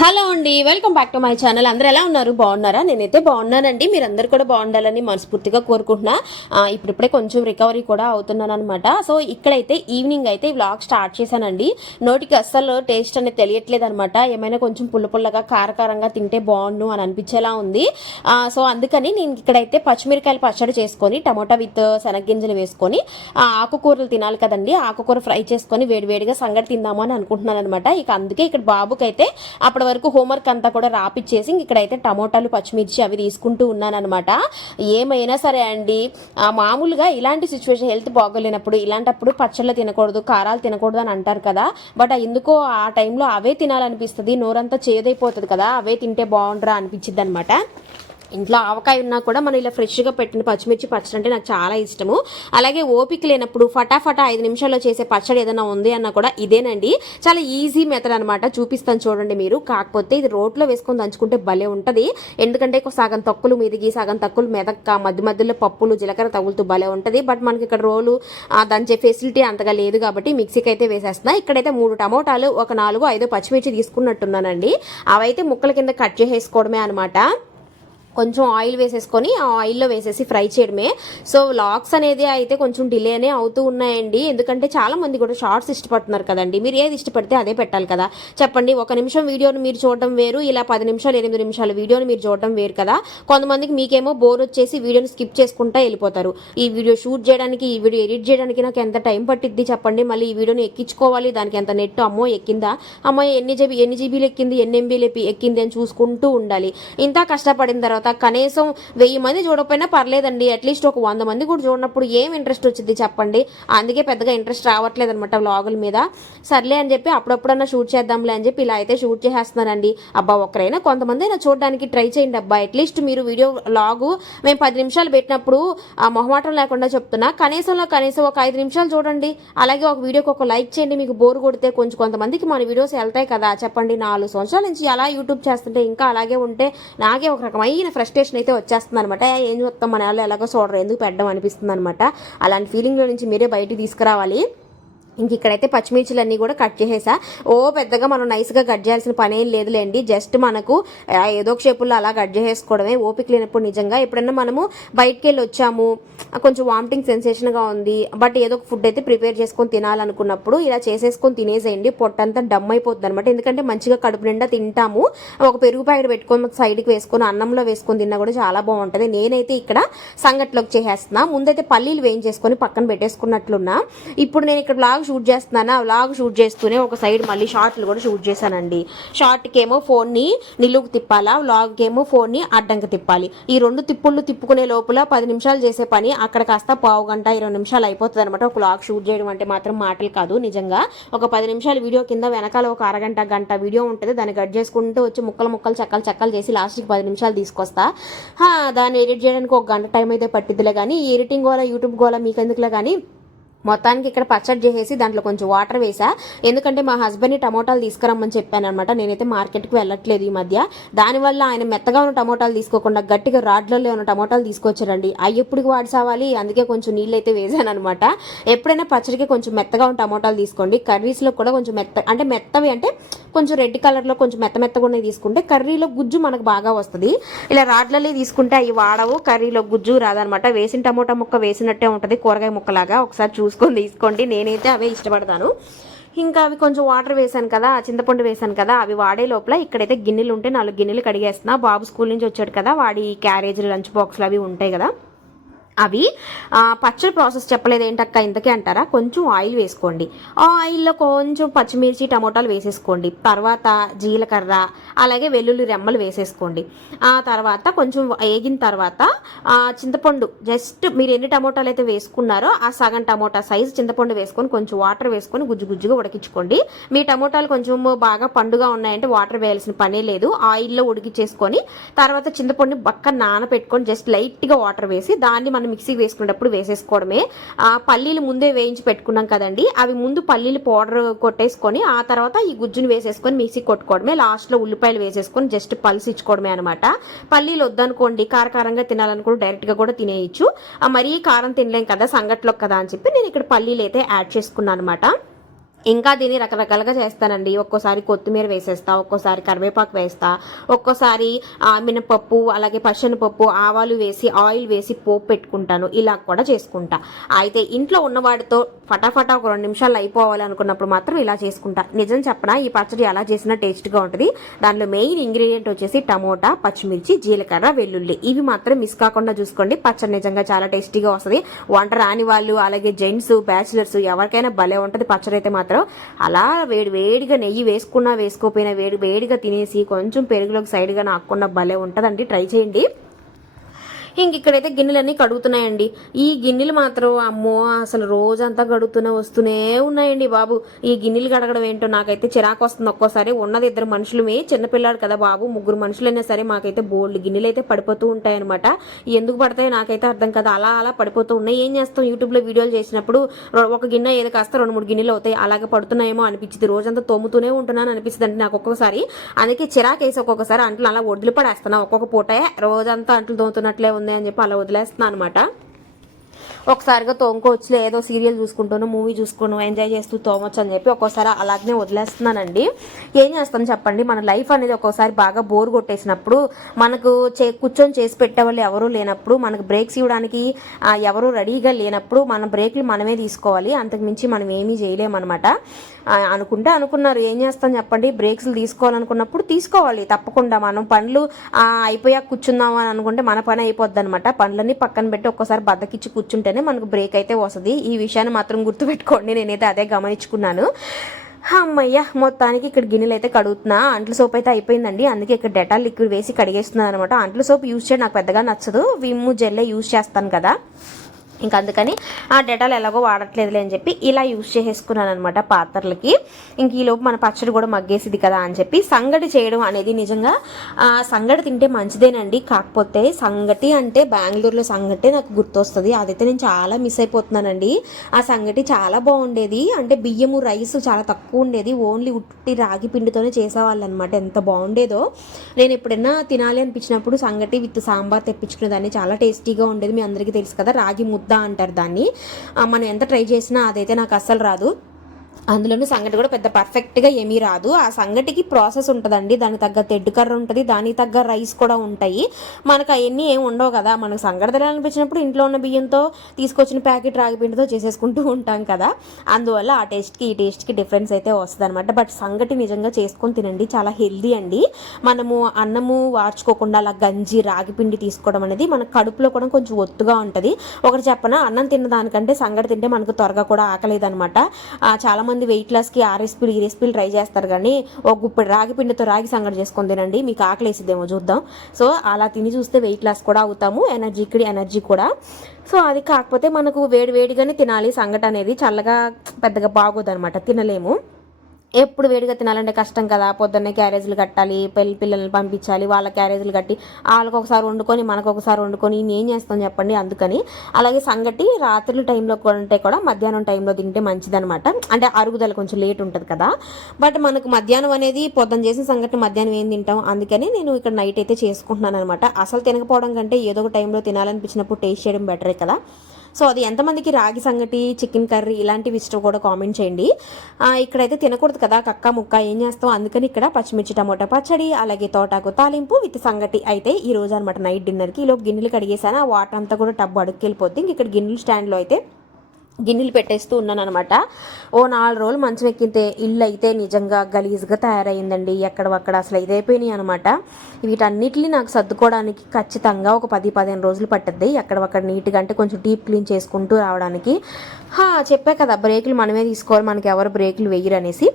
Hello అండి welcome back to my channel. అందరూ ఎలా ఉన్నారు? బాగున్నారా? నేనైతే బాగున్నానండి. మీరందరూ కూడా బాగుండాలని మనస్ఫూర్తిగా కోరుకుంటున్నా. ఇప్పుడిప్పుడే కొంచెం రికవరీ కూడా అవుతున్నాను అనమాట సో ఇక్కడైతే ఈవినింగ్ అయితే వ్లాగ్ స్టార్ట్ చేశానండి. నోటికి అస్సలు టేస్ట్ అనేది తెలియట్లేదు అనమాట ఏమైనా కొంచెం పుల్ల పుల్లగా కారకారంగా తింటే బాగుండు అని అనిపించేలా ఉంది. సో అందుకని నేను ఇక్కడైతే పచ్చిమిరకాయలు పచ్చడి చేసుకొని టమోటా విత్ శనగ్గింజలు వేసుకొని ఆకుకూరలు తినాలి కదండి. ఆకుకూర ఫ్రై చేసుకొని వేడివేడిగా సంగటి తిందాము అని అనుకుంటున్నాను అనమాట ఇక అందుకే ఇక్కడ బాబుకైతే అప్పటి వరకు హోంవర్క్ అంతా కూడా రాపిచ్చేసి ఇక్కడైతే టమోటాలు పచ్చిమిర్చి అవి తీసుకుంటూ ఉన్నానమాట ఏమైనా సరే అండి మామూలుగా ఇలాంటి సిచ్యువేషన్ హెల్త్ బాగోలేనప్పుడు ఇలాంటప్పుడు పచ్చళ్ళు తినకూడదు కారాలు తినకూడదు అని అంటారు కదా. బట్ ఎందుకో ఆ టైంలో అవే తినాలనిపిస్తుంది నోరంతా చేదైపోతుంది కదా అవే తింటే బాగుండరా అనిపించింది అనమాట ఇంట్లో ఆవకాయ ఉన్నా కూడా మనం ఇలా ఫ్రెష్గా పెట్టిన పచ్చిమిర్చి పచ్చడి అంటే నాకు చాలా ఇష్టము. అలాగే ఓపిక లేనప్పుడు ఫటాఫటా ఐదు నిమిషాల్లో చేసే పచ్చడి ఏదైనా ఉంది అన్నా కూడా ఇదేనండి. చాలా ఈజీ మెథడ్ అనమాట చూపిస్తాను చూడండి మీరు. కాకపోతే ఇది రోట్లో వేసుకొని దంచుకుంటే భలే ఉంటుంది. ఎందుకంటే సగం తక్కులు మీదికి సగం తక్కులు మెదక్క మధ్య మధ్యలో పప్పులు జీలకర్ర తగులుతూ భలే ఉంటుంది. బట్ మనకి ఇక్కడ రోలు దంచే ఫెసిలిటీ అంతగా లేదు కాబట్టి మిక్సీకి అయితే వేసేస్తున్నా. ఇక్కడైతే మూడు టమోటాలు ఒక నాలుగు ఐదు పచ్చిమిర్చి తీసుకున్నట్టున్నానండి. అవైతే ముక్కల కింద కట్ చేసేసుకోవడమే అనమాట కొంచెం ఆయిల్ వేసేసుకొని ఆ ఆయిల్లో వేసేసి ఫ్రై చేయడమే. సో వ్లాగ్స్ అనేది అయితే కొంచెం డిలేనే అవుతూ ఉన్నాయండి. ఎందుకంటే చాలా మంది కూడా షార్ట్స్ ఇష్టపడుతున్నారు కదండి. మీరు ఏది ఇష్టపడితే అదే పెట్టాలి కదా. చెప్పండి ఒక నిమిషం వీడియోని మీరు చూడటం వేరు ఇలా పది నిమిషాలు ఎనిమిది నిమిషాల వీడియోని మీరు చూడటం వేరు కదా. కొంతమందికి మీకేమో బోర్ వచ్చేసి వీడియోని స్కిప్ చేసుకుంటా వెళ్ళిపోతారు. ఈ వీడియో షూట్ చేయడానికి ఈ వీడియో ఎడిట్ చేయడానికి నాకు ఎంత టైం పట్టిద్ది చెప్పండి. మళ్ళీ ఈ వీడియోని ఎక్కించుకోవాలి. దానికి ఎంత నెట్ అమ్మో ఎక్కిందా? అమ్మో ఎన్ని జీబీ ఎన్ని జీబీలు ఎక్కింది? ఎన్ని ఎంబీలు ఎక్కింది అని చూసుకుంటూ ఉండాలి. ఇంత కష్టపడిన తర్వాత కనీసం వెయ్యి మంది చూడకపోయినా పర్లేదండి. అట్లీస్ట్ ఒక వంద మంది కూడా చూడనప్పుడు ఏం ఇంట్రెస్ట్ వచ్చింది చెప్పండి. అందుకే పెద్దగా ఇంట్రెస్ట్ రావట్లేదు అనమాట వ్లాగుల మీద. సర్లే అని చెప్పి అప్పుడప్పుడన్నా షూట్ చేద్దాంలే అని చెప్పి ఇలా అయితే షూట్ చేసేస్తున్నానండి. అబ్బా ఒక్కరైనా కొంతమంది అయినా చూడడానికి ట్రై చేయండి అబ్బా. అట్లీస్ట్ మీరు వీడియో లాగు మేము పది నిమిషాలు పెట్టినప్పుడు ఆ మొహమాటం లేకుండా చెప్తున్నా. కనీసంలో కనీసం ఒక ఐదు నిమిషాలు చూడండి. అలాగే ఒక వీడియోకి ఒక లైక్ చేయండి. మీకు బోర్ కొడితే కొంచెం కొంతమందికి మన వీడియోస్ వెళ్తాయి కదా. చెప్పండి నాలుగు సంవత్సరాల నుంచి అలా యూట్యూబ్ చేస్తుంటే ఇంకా అలాగే ఉంటే నాకే ఒక రకమైన ఫ్రస్ట్రేషన్ అయితే వచ్చేస్తుంది అనమాట ఏం చూస్తాం? మన వాళ్ళు ఎలాగో చూడరు. ఎందుకు పెట్టడం అనిపిస్తుంది అనమాట అలాంటి ఫీలింగ్లో నుంచి మీరే బయటికి తీసుకురావాలి. ఇంక ఇక్కడైతే పచ్చిమిర్చిలన్నీ కూడా కట్ చేసేసా. ఓ పెద్దగా మనం నైస్గా కట్ చేయాల్సిన పని ఏం లేదులేండి. జస్ట్ మనకు ఏదో ఒక షేపుల్లో అలా కట్ చేసేసుకోవడమే ఓపిక లేనప్పుడు నిజంగా. ఎప్పుడన్నా మనము బయటికి వెళ్ళి వచ్చాము కొంచెం వామిటింగ్ సెన్సేషన్గా ఉంది బట్ ఏదో ఒక ఫుడ్ అయితే ప్రిపేర్ చేసుకొని తినాలనుకున్నప్పుడు ఇలా చేసేసుకొని తినేసేయండి. పొట్టంతా డమ్ అయిపోతుంది అనమాట ఎందుకంటే మంచిగా కడుపు నిండా తింటాము. ఒక పెరుగు ప్యాకెట్ పెట్టుకొని సైడ్కి వేసుకొని అన్నంలో వేసుకొని తిన్నా కూడా చాలా బాగుంటుంది. నేనైతే ఇక్కడ సంగట్లోకి చేసేస్తున్నా. ముందైతే పల్లీలు వేయించేసుకొని పక్కన పెట్టేసుకున్నట్లున్నా. ఇప్పుడు నేను ఇక్కడ బ్లాగ్ షూట్ చేస్తున్నాను? ఆ వ్లాగ్ షూట్ చేస్తూనే ఒక సైడ్ మళ్ళీ షార్ట్లు కూడా షూట్ చేశానండి. షార్ట్కి ఏమో ఫోన్ని నిలువుకు తిప్పాలా? వ్లాగ్కేమో ఫోన్ని అడ్డంకి తిప్పాలి. ఈ రెండు తిప్పుళ్ళు తిప్పుకునే లోపల పది నిమిషాలు చేసే పని అక్కడ కాస్త పావు గంట ఇరవై నిమిషాలు అయిపోతుంది అనమాట ఒక వ్లాగ్ షూట్ చేయడం అంటే మాత్రం మాటలు కాదు నిజంగా. ఒక పది నిమిషాలు వీడియో కింద వెనకాల ఒక అరగంట గంట వీడియో ఉంటుంది. దాన్ని కట్ చేసుకుంటూ వచ్చి ముక్కలు ముక్కలు చక్కలు చక్కలు చేసి లాస్ట్కి పది నిమిషాలు తీసుకొస్తా. దాన్ని ఎడిట్ చేయడానికి ఒక గంట టైం అయితే పట్టిద్దిలే కానీ ఈ ఎడిటింగ్ గోలా యూట్యూబ్ గోలా మీకు ఎందుకులే కానీ మొత్తానికి ఇక్కడ పచ్చడి చేసేసి దాంట్లో కొంచెం వాటర్ వేసా ఎందుకంటే మా హస్బెండ్ని టమోటాలు తీసుకురమ్మని చెప్పాను అనమాట నేనైతే మార్కెట్కి వెళ్ళట్లేదు ఈ మధ్య. దానివల్ల ఆయన మెత్తగా ఉన్న టమోటాలు తీసుకోకుండా గట్టిగా రాడ్లలో ఉన్న టమోటాలు తీసుకొచ్చారండి. అవి ఎప్పుడు వాడిసావాలి? అందుకే కొంచెం నీళ్ళు అయితే వేసాను అనమాట ఎప్పుడైనా పచ్చడికి కొంచెం మెత్తగా ఉన్న టమోటాలు తీసుకోండి. కర్రీస్లో కూడా కొంచెం మెత్త అంటే మెత్తవి అంటే కొంచెం రెడ్ కలర్లో కొంచెం మెత్త మెత్తగా ఉన్నవి తీసుకుంటే కర్రీలో గుజ్జు మనకు బాగా వస్తుంది. ఇలా రాడ్లలో తీసుకుంటే అవి వాడవు. కర్రీలో గుజ్జు రాదనమాట వేసిన టమోటా ముక్క వేసినట్టే ఉంటుంది. కూరగాయ ముక్కలాగా. ఒకసారి చూసుకొని తీసుకోండి. నేనైతే అవే ఇష్టపడతాను. ఇంకా అవి కొంచెం వాటర్ వేసాను కదా చింతపండు వేసాను కదా అవి వాడే లోపల ఇక్కడైతే గిన్నెలు ఉంటే నాలుగు గిన్నెలు కడిగేస్తున్నా. బాబు స్కూల్ నుంచి వచ్చాడు కదా వాడి క్యారేజ్ లంచ్ బాక్స్లు అవి ఉంటాయి కదా. పచ్చడి ప్రాసెస్ చెప్పలేదు ఏంటక్క ఇంతకే అంటారా? కొంచెం ఆయిల్ వేసుకోండి. ఆ ఆయిల్లో కొంచెం పచ్చిమిర్చి టమోటాలు వేసేసుకోండి. తర్వాత జీలకర్ర అలాగే వెల్లుల్లి రెమ్మలు వేసేసుకోండి. ఆ తర్వాత కొంచెం వేగిన తర్వాత ఆ, చింతపండు జస్ట్ మీరు ఎన్ని టమోటాలు అయితే వేసుకున్నారో ఆ సగం టమోటా సైజు చింతపండు వేసుకొని కొంచెం వాటర్ వేసుకొని గుజ్జు గుజ్జుగా ఉడికించుకోండి. మీ టమోటాలు కొంచెం బాగా పండుగా ఉన్నాయంటే వాటర్ వేయాల్సిన పనే లేదు. ఆయిల్లో ఉడికించేసుకొని తర్వాత చింతపండుని బక్క నానపెట్టుకొని జస్ట్ లైట్గా వాటర్ వేసి దాన్ని మనం మిక్సీకి వేసుకునేటప్పుడు వేసేసుకోవడమే. ఆ పల్లీలు ముందే వేయించి పెట్టుకున్నాం కదండి. అవి ముందు పల్లీలు పౌడర్ కొట్టేసుకొని ఆ తర్వాత ఈ గుజ్జును వేసేసుకొని మిక్సీ కొట్టుకోవడమే. లాస్ట్లో ఉల్లిపాయలు వేసేసుకొని జస్ట్ పల్స్ ఇచ్చుకోవడమే అనమాట పల్లీలు వద్దనుకోండి కారకారంగా తినాలనుకుంటే డైరెక్ట్గా కూడా తినేయచ్చు. మరీ కారం తినలేం కదా సంగట్లో కదా అని చెప్పి నేను ఇక్కడ పల్లీలు అయితే యాడ్ చేసుకున్నాను అనమాట ఇంకా దీన్ని రకరకాలుగా చేస్తానండి. ఒక్కోసారి కొత్తిమీర వేసేస్తా ఒక్కోసారి కరివేపాకు వేస్తా ఒక్కోసారి ఆ, మినపప్పు అలాగే పచ్చనిపప్పు ఆవాలు వేసి ఆయిల్ వేసి పోపు పెట్టుకుంటాను. ఇలా కూడా చేసుకుంటా. అయితే ఇంట్లో ఉన్నవాడితో ఫటాఫటా ఒక రెండు నిమిషాలు అయిపోవాలి అనుకున్నప్పుడు మాత్రం ఇలా చేసుకుంటా. నిజం చెప్పనా ఈ పచ్చడి ఎలా చేసినా టేస్ట్గా ఉంటుంది. దానిలో మెయిన్ ఇంగ్రీడియంట్ వచ్చేసి టమోటా పచ్చిమిర్చి జీలకర్ర వెల్లుల్లి. ఇవి మాత్రం మిస్ కాకుండా చూసుకోండి. పచ్చడి నిజంగా చాలా టేస్టీగా వస్తుంది. వంట రాని వాళ్ళు అలాగే జెంట్స్ బ్యాచిలర్స్ ఎవరికైనా భలే ఉంటుంది పచ్చడి అయితే మాత్రం. అలా వేడి వేడిగా నెయ్యి వేసుకున్నా వేసుకోపోయినా వేడి వేడిగా తినేసి కొంచెం పెరుగులోకి సైడ్గా నాకున్న భలే ఉంటుందండి. ట్రై చేయండి. ఇంక ఇక్కడైతే గిన్నెలన్నీ కడుగుతున్నాయండి. ఈ గిన్నెలు మాత్రం అమ్మో అసలు రోజంతా గడుగుతూనే వస్తూనే ఉన్నాయండి బాబు. ఈ గిన్నెలు కడగడం ఏంటో నాకైతే చిరాకు వస్తుంది. ఒక్కోసారి ఉన్నది ఇద్దరు మనుషులమే చిన్నపిల్లాడు కదా బాబు. ముగ్గురు మనుషులైనా సరే మాకైతే బోల్డ్ గిన్నెలు అయితే పడిపోతూ ఉంటాయన్నమాట. ఎందుకు పడతాయో నాకైతే అర్థం కదా. అలా అలా పడిపోతూ ఉన్నాయి. ఏం చేస్తాం? యూట్యూబ్లో వీడియోలు చేసినప్పుడు ఒక గిన్నె ఏదో కాస్త రెండు మూడు గిన్నెలు అవుతాయి. అలాగే పడుతున్నాయేమో అనిపించింది రోజంతా తోముతూనే ఉంటున్నాను అనిపిస్తుంది అండి నాకు ఒక్కొక్కసారి. అందుకే చిరాకేసి ఒక్కొక్కసారి అంట్లు అలా వడ్లు పడేస్తాను ఒక్కొక్క పూట రోజంతా అంట్లు తోముతున్నట్లే ఉంది అని చెప్పి అలా వదిలేస్తున్నాను అనమాట ఒకసారిగా తోముకోవచ్చు ఏదో సీరియల్ చూసుకుంటాను మూవీ చూసుకుని ఎంజాయ్ చేస్తూ తోమొచ్చు అని చెప్పి ఒక్కోసారి అలాగనే వదిలేస్తున్నానండి. ఏం చేస్తాం చెప్పండి? మన లైఫ్ అనేది ఒక్కోసారి బాగా బోర్ కొట్టేసినప్పుడు మనకు చే కూర్చొని చేసి పెట్టే వాళ్ళు ఎవరూ లేనప్పుడు మనకు బ్రేక్స్ ఇవ్వడానికి ఎవరు ఎవరూ రెడీగా లేనప్పుడు మన బ్రేక్లు మనమే తీసుకోవాలి. అంతకు మించి మనం ఏమీ చేయలేమన్నమాట. అనుకుంటే అనుకున్నారు. ఏం చేస్తాం చెప్పండి? బ్రేక్స్లు తీసుకోవాలనుకున్నప్పుడు తీసుకోవాలి. తప్పకుండా మనం పనులు అయిపోయాక కూర్చుందాం అని అనుకుంటే మన పని అయిపోద్ది అనమాట పనులన్నీ పక్కన పెట్టి ఒక్కసారి బద్దకిచ్చి వెంటనే మనకు బ్రేక్ అయితే వస్తుంది. ఈ విషయాన్ని మాత్రం గుర్తుపెట్టుకోండి. నేనైతే అదే గమనించుకున్నాను. అమ్మయ్య మొత్తానికి ఇక్కడ గిన్నెలు అయితే కడుగుతున్నా. అంట్ల సోప్ అయితే అయిపోయిందండి. అందుకే ఇక్కడ డెటాల్ లిక్విడ్ వేసి కడిగేస్తున్నాను అనమాట అంట్ల సోప్ యూజ్ చేయడం నాకు పెద్దగా నచ్చదు. విమ్ము జెల్లే యూజ్ చేస్తాను కదా. ఇంకా అందుకని ఆ డెటాల్ ఎలాగో వాడట్లేదులే అని చెప్పి ఇలా యూజ్ చేసేసుకున్నాను అనమాట పాత్రలకి. ఇంక ఈలోపు మన పచ్చడి కూడా మగ్గేసింది కదా అని చెప్పి సంగటి చేయడం అనేది నిజంగా సంగటి తింటే మంచిదేనండి. కాకపోతే సంగటి అంటే బెంగళూరులో సంగటే నాకు గుర్తొస్తుంది. అదైతే నేను చాలా మిస్ అయిపోతున్నానండి. ఆ సంగటి చాలా బాగుండేది. అంటే బియ్యము రైస్ చాలా తక్కువ ఉండేది. ఓన్లీ ఉట్టి రాగి పిండితోనే చేసేవాళ్ళు అనమాట ఎంత బాగుండేదో. నేను ఎప్పుడైనా తినాలి అనిపించినప్పుడు సంగటి విత్ సాంబార్ తెప్పించుకునేదాన్ని. చాలా టేస్టీగా ఉండేది. మీ అందరికీ తెలుసు కదా రాగి ముద్ద అంటారు దాన్ని. మనం ఎంత ట్రై చేసినా అదైతే నాకు అస్సలు రాదు. అందులోనూ సంగటి కూడా పెద్ద పర్ఫెక్ట్గా ఏమీ రాదు. ఆ సంగటికి ప్రాసెస్ ఉంటుందండి. దానికి తగ్గ తెడ్డు కర్ర ఉంటుంది. దానికి తగ్గ రైస్ కూడా ఉంటాయి. మనకు అవన్నీ ఏమి ఉండవు కదా. మనకు సంగటి తినాలనిపించినప్పుడు ఇంట్లో ఉన్న బియ్యంతో తీసుకొచ్చిన ప్యాకెట్ రాగి పిండితో చేసేసుకుంటూ ఉంటాం కదా. అందువల్ల ఆ టేస్ట్కి ఈ టేస్ట్కి డిఫరెన్స్ అయితే వస్తుంది అనమాట బట్ సంగటి నిజంగా చేసుకొని తినండి. చాలా హెల్దీ అండి. మనము అన్నము వార్చుకోకుండా అలా గంజి రాగి పిండి తీసుకోవడం అనేది మన కడుపులో కూడా కొంచెం ఒత్తుగా ఉంటుంది. ఒకటి చెప్పన అన్నం తిన్న దానికంటే సంగటి తింటే మనకు త్వరగా కూడా ఆకలేదు అనమాట చాలా మంది వెయిట్ లాస్కి ఆ రెసిపీలు ఈ రెసిపీలు ట్రై చేస్తారు కానీ ఒక గుప్పటి రాగి పిండితో రాగి సంగటి చేసుకొని తినండి. మీకు ఆకలి వేసిద్దేమో చూద్దాం. సో అలా తిని చూస్తే వెయిట్ లాస్ కూడా అవుతాము. ఎనర్జీ ఎనర్జీకి ఎనర్జీ కూడా. సో అది కాకపోతే మనకు వేడి వేడిగానే తినాలి. సంగటి అనేది చల్లగా పెద్దగా బాగోదు అనమాట తినలేము. ఎప్పుడు వేడిగా తినాలంటే కష్టం కదా. పొద్దున్నే క్యారేజీలు కట్టాలి పెళ్ళి పిల్లల్ని పంపించాలి వాళ్ళ క్యారేజీలు కట్టి వాళ్ళకి ఒకసారి వండుకొని మనకు ఒకసారి వండుకొని ఏం చేస్తాం చెప్పండి అందుకని. అలాగే సంగటి రాత్రుల టైంలో కొంటే కూడా మధ్యాహ్నం టైంలో తింటే మంచిదనమాట అంటే అరుగుదల కొంచెం లేట్ ఉంటుంది కదా. బట్ మనకు మధ్యాహ్నం అనేది పొద్దున్న చేసిన సంగటి మధ్యాహ్నం ఏం తింటాం అందుకని నేను ఇక్కడ నైట్ అయితే చేసుకుంటున్నాను అనమాట అసలు తినకపోవడం కంటే ఏదో ఒక టైంలో తినాలనిపించినప్పుడు టేస్ట్ చేయడం బెటరే కదా. సో అది ఎంతమందికి రాగి సంగటి చికెన్ కర్రీ ఇలాంటివి ఇష్టం కూడా కామెంట్ చేయండి. ఇక్కడైతే తినకూడదు కదా కక్క ముక్క ఏం చేస్తాం అందుకని ఇక్కడ పచ్చిమిర్చి టమోటా పచ్చడి అలాగే తోటాకు తాలింపు విత్ సంగటి అయితే ఈ రోజు అనమాట నైట్ డిన్నర్కి. ఈలోపు గిన్నెలు కడిగేసాను. ఆ వాటర్ అంతా కూడా టబ్బు అడుక్కెళ్ళిపోద్ది. ఇంక ఇక్కడ గిన్నెలు స్టాండ్లో అయితే గిన్నెలు పెట్టేస్తూ ఉన్నాను అనమాట ఓ నాలుగు రోజులు మంచం ఎక్కితే ఇల్లు అయితే నిజంగా గలీజ్గా తయారైందండి ఎక్కడవక్కడ అసలు ఇదైపోయినాయి అనమాట వీటన్నిటిని నాకు సర్దుకోవడానికి ఖచ్చితంగా ఒక పది పదిహేను రోజులు పట్టుద్ది. ఎక్కడవక్కడ నీట్గా అంటే కొంచెం డీప్ క్లీన్ చేసుకుంటూ రావడానికి. చెప్పా కదా బ్రేకులు మనమే తీసుకోవాలి మనకి ఎవరు బ్రేకులు వేయరు అనేసి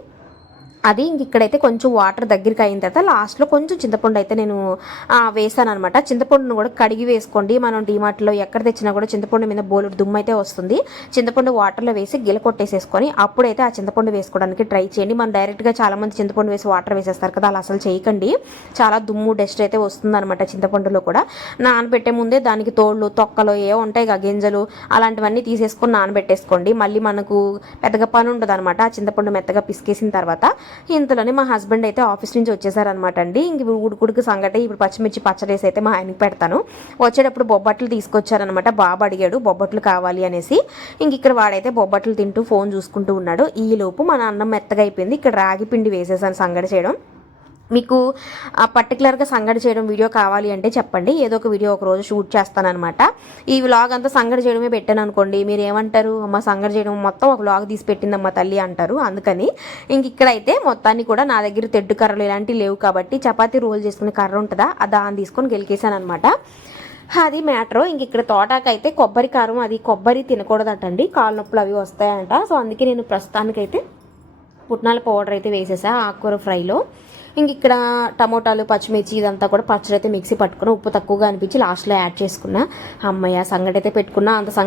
అది ఇంక ఇక్కడైతే కొంచెం వాటర్ దగ్గరికి అయిన తర్వాత లాస్ట్లో కొంచెం చింతపండు అయితే నేను వేసాను అనమాట చింతపండును కూడా కడిగి వేసుకోండి. మనం డిమార్ట్లో ఎక్కడ తెచ్చినా కూడా చింతపండు మీద బోలుడు దుమ్ము అయితే వస్తుంది. చింతపండు వాటర్లో వేసి గిల కొట్టేసేసుకొని అప్పుడైతే ఆ చింతపండు వేసుకోవడానికి ట్రై చేయండి. మనం డైరెక్ట్గా చాలామంది చింతపండు వేసి వాటర్ వేసేస్తారు కదా అలా అసలు చేయకండి. చాలా దుమ్ము డస్ట్ అయితే వస్తుంది అనమాట చింతపండులో కూడా. నానబెట్టే ముందే దానికి తోళ్ళు తొక్కలు ఏ ఉంటాయి కదా గింజలు అలాంటివన్నీ తీసేసుకొని నానబెట్టేసుకోండి. మళ్ళీ మనకు పెద్దగా పని ఉండదు అనమాట ఆ చింతపండు మెత్తగా పిసికేసిన తర్వాత ఇంతలోనే మా హస్బెండ్ అయితే ఆఫీస్ నుంచి వచ్చేసారనమాట అండి. ఇంక ఉడుకుడుకు సంగటి ఇప్పుడు పచ్చిమిర్చి పచ్చడేసి అయితే మా ఆయనకి పెడతాను. వచ్చేటప్పుడు బొబ్బట్లు తీసుకొచ్చారనమాట బాబు అడిగాడు బొబ్బట్లు కావాలి అనేసి. ఇంక ఇక్కడ వాడైతే బొబ్బట్లు తింటూ ఫోన్ చూసుకుంటూ ఉన్నాడు. ఈ లోపు మన అన్నం మెత్తగా అయిపోయింది. ఇక్కడ రాగి పిండి వేసేసాను సంగటి చేయడం. మీకు ఆ పర్టికులర్గా సంగడి చేయడం వీడియో కావాలి అంటే చెప్పండి. ఏదో ఒక వీడియో ఒక రోజు షూట్ చేస్తానన్నమాట. ఈ వ్లాగ్ అంతా సంగడి చేయడమే పెట్టాను అనుకోండి. మీరు ఏమంటారు అమ్మ సంగడి చేయడం మొత్తం ఒక వ్లాగ్ తీసి పెట్టిందమ్మ తల్లి అంటారు. అందుకని ఇంక ఇక్కడైతే మొత్తాన్ని కూడా నా దగ్గర తెడ్డు కర్రలు ఇలాంటివి లేవు కాబట్టి చపాతీ రోల్ చేసుకునే కర్ర ఉంటుందా? అది దాన్ని తీసుకొని గెలికేశాను అనమాట అది మ్యాటర్ ఇంక ఇక్కడ తోటాకైతే కొబ్బరి కారం అది కొబ్బరి తినకూడదటండి. కాళ్ళ నొప్పులు అవి వస్తాయంట. సో అందుకే నేను ప్రస్తుతానికైతే పుట్నాల పౌడర్ అయితే వేసేసా ఆకుకూర ఫ్రైలో ఇంక ఇక్కడ టమోటాలు పచ్చిమిర్చి ఇదంతా కూడా పచ్చడి అయితే మిక్సీ పట్టుకుని ఉప్పు తక్కువగా అనిపించి లాస్ట్లో యాడ్ చేసుకున్నా. అమ్మయ్య సంగటి అయితే పెట్టుకున్నా అంత సంగటి